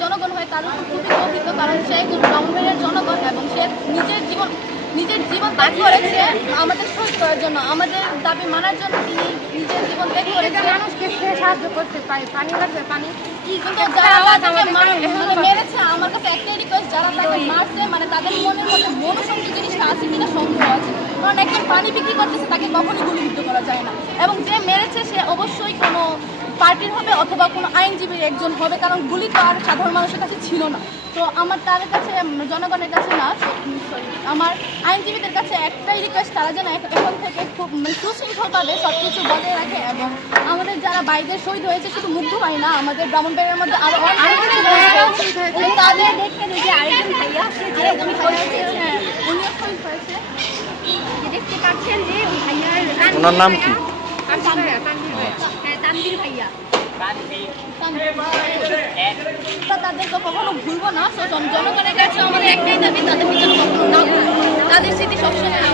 জনগণ হয়ে জনগণ এবং নিজের জীবন ত্যাগ করেছে আমাদের শহীদ করার জন্য আমাদের দাবি মানার জন্য তিনি নিজের জীবন ত্যাগ করেছে মানুষকে সে সাহায্য করতে পারে পানি লাগবে পানি কিন্তু যারা তাকে মেরেছে আমার কাছে একটাই রিকোয়েস্ট যারা তাকে মারছে মানে তাদের মনের মধ্যে মনোসংযোগ জিনিসটা আছে কিনা সন্দেহ আছে কারণ একজন পানি বিক্রি করতেছে তাকে কখনোই গুলিবিদ্ধ করা যায় না। এবং যে মেরেছে সে অবশ্যই কোনো পার্টির হবে অথবা কোনো আইনজীবীর একজন হবে কারণ গুলি তো আর সাধারণ মানুষের কাছে ছিল না। তো আমার তার কাছে জনগণের কাছে না আমার আইনজীবীদের কাছে একটাই রিকোয়েস্ট তারা যেন এখন থেকে খুব মানে সুশৃঙ্খলভাবে সব কিছু বজায় রাখে এবং আমাদের যারা বাইরের শহীদ হয়েছে শুধু মুগ্ধ হয় না আমাদের ব্রাহ্মণবাড়িয়ার মধ্যে আরও অনেক শহীদ হয়েছে। এবং তাদের দেখতে দেখে আরেকজন ভাইয়া আছে যে একজন শহীদ হয়েছে। হ্যাঁ, উনিও শহীদ হয়েছে যে দেখতে পাচ্ছেন যে ওই ভাইয়ার ওনার নাম কি? তানভীর ভাইয়া, তানভীর ভাইয়া। হ্যাঁ তানভীর নাম কি তাদেরকে কখনো ভুলবো না জনগণের কাছে আমাদের একটাই দাবি তাদের পিছনে কখনো না। তাদের স্মৃতি সবসময়।